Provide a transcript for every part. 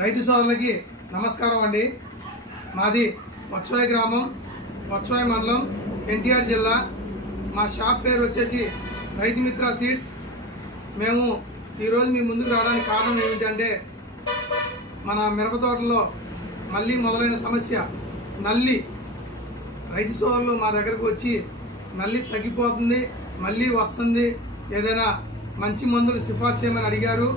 రైతు సోదరులకి నమస్కారం అండి. మాది వత్సవాయి గ్రామం, వత్సవాయి మండలం, ఎన్టీఆర్ జిల్లా. మా షాప్ పేరు వచ్చేసి రైతు మిత్ర సీడ్స్. మేము ఈరోజు మీ ముందుకు రావడానికి కారణం ఏమిటంటే, మన మిరప తోటలో మళ్ళీ మొదలైన సమస్య నల్లి. రైతు సోదరులు మా దగ్గరకు వచ్చి నల్లి తగ్గిపోతుంది, మళ్ళీ వస్తుంది, ఏదైనా మంచి మందులు సిఫార్సు చేయమని అడిగారు.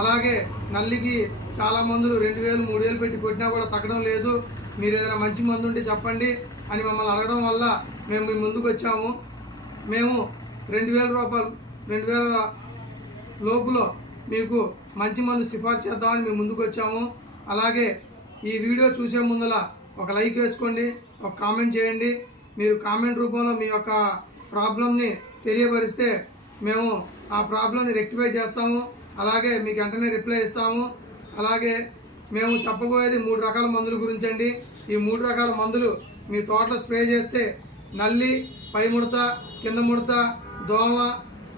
అలాగే నల్లికి చాలా మందులు 2000, 3000 పెట్టి కొట్టినా కూడా తగ్గడం లేదు, మీరు ఏదైనా మంచి మందు ఉంటే చెప్పండి అని మమ్మల్ని అడగడం వల్ల మేము మీ ముందుకు వచ్చాము. మేము 2000 రూపాయలు, 2000 లోపులో మీకు మంచి మందు సిఫార్సు చేద్దామని మేము ముందుకు వచ్చాము. అలాగే ఈ వీడియో చూసే ముందల ఒక లైక్ వేసుకోండి, ఒక కామెంట్ చేయండి. మీరు కామెంట్ రూపంలో మీ యొక్క ప్రాబ్లంని తెలియపరిస్తే మేము ఆ ప్రాబ్లంని రెక్టిఫై చేస్తాము. అలాగే మీకు వెంటనే రిప్లై ఇస్తాము. అలాగే మేము చెప్పబోయేది 3 రకాల మందుల గురించి అండి. ఈ 3 రకాల మందులు మీ తోటలో స్ప్రే చేస్తే నల్లి, పై ముడత, కింద ముడత, దోమ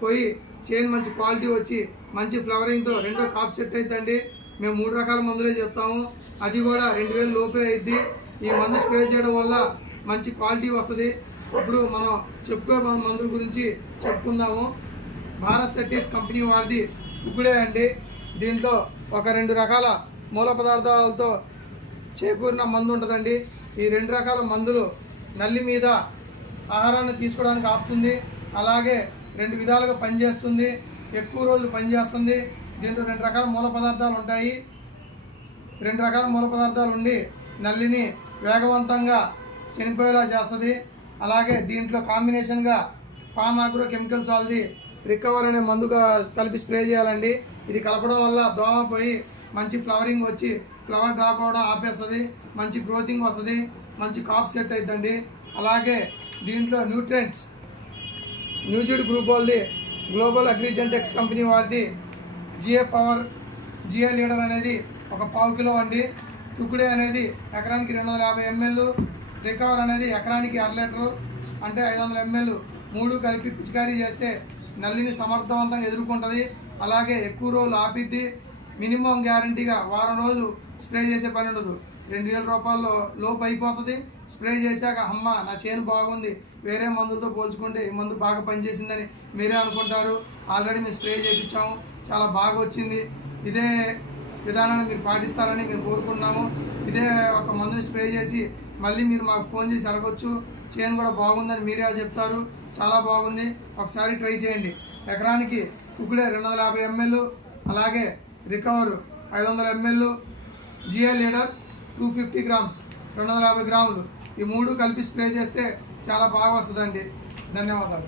పోయి చేను మంచి క్వాలిటీ వచ్చి మంచి ఫ్లవరింగ్తో రెండో కాప్ సెట్ అవుతుందండి. మేము 3 రకాల మందులే చెప్తాము, అది కూడా 2000 లోపే అయింది. ఈ మందు స్ప్రే చేయడం వల్ల మంచి క్వాలిటీ వస్తుంది. ఇప్పుడు మనం చెప్పుకో మందుల గురించి చెప్పుకుందాము. భారత్ సెట్టిస్ కంపెనీ వారిది ఇప్పుడే అండి. దీంట్లో ఒక 2 రకాల మూల పదార్థాలతో చేకూరిన మందు ఉంటుందండి. ఈ 2 రకాల మందులు నల్లి మీద ఆహారాన్ని తీసుకోవడానికి ఆపుతుంది, అలాగే 2 విధాలుగా పనిచేస్తుంది, ఎక్కువ రోజులు పనిచేస్తుంది. దీంట్లో 2 రకాల మూల పదార్థాలు ఉంటాయి. 2 రకాల మూల పదార్థాలు ఉండి నల్లిని వేగవంతంగా చనిపోయేలా చేస్తుంది. అలాగే దీంట్లో కాంబినేషన్గా ఫామ్ ఆగ్రో కెమికల్స్ వాళ్ళది రికవర్ అనే మందుగా కలిపి స్ప్రే చేయాలండి. ఇది కలపడం వల్ల దోమ పోయి మంచి ఫ్లవరింగ్ వచ్చి ఫ్లవర్ డ్రాప్ అవ్వడం ఆపేస్తుంది, మంచి గ్రోతింగ్ వస్తుంది, మంచి కాప్ సెట్ అవుతుందండి. అలాగే దీంట్లో న్యూట్రియంట్స్ న్యూజిడ్ గ్రూప్ వాళ్ళది గ్లోబల్ అగ్రిజెంటెక్స్ కంపెనీ వారిది జిఏ పవర్, జిఏ లీడర్ అనేది ఒక 1/4 కిలో అండి. టుకుడే అనేది ఎకరానికి 250 ml, రికవర్ అనేది ఎకరానికి 1/2 లీటరు అంటే 500 ml 3 కలిపి పిచికారీ చేస్తే నల్లిని సమర్థవంతంగా ఎదుర్కొంటుంది. అలాగే ఎక్కువ రోజులు ఆపిద్ది. మినిమం గ్యారంటీగా వారం రోజులు స్ప్రే చేసే పని ఉండదు. 2000 రూపాయల్లో లోపు అయిపోతుంది. స్ప్రే చేశాక అమ్మ నా చేను బాగుంది, వేరే మందులతో పోల్చుకుంటే ఈ మందు బాగా పనిచేసిందని మీరే అనుకుంటారు. ఆల్రెడీ మేము స్ప్రే చేయించాము, చాలా బాగా వచ్చింది. ఇదే విధానాన్ని మీరు పాటిస్తారని మేము కోరుకుంటున్నాము. ఇదే ఒక మందుని స్ప్రే చేసి మళ్ళీ మీరు మాకు ఫోన్ చేసి అడగొచ్చు, చేను కూడా బాగుందని మీరే చెప్తారు. చాలా బాగుంది, ఒకసారి ట్రై చేయండి. ఎకరానికి కుకుడే 250 ml, అలాగే recover 500 ml, G A leader 250 grams 250 గ్రాములు, ఈ 3 కలిపి స్ప్రే చేస్తే చాలా బాగా వస్తుందండి. ధన్యవాదాలు.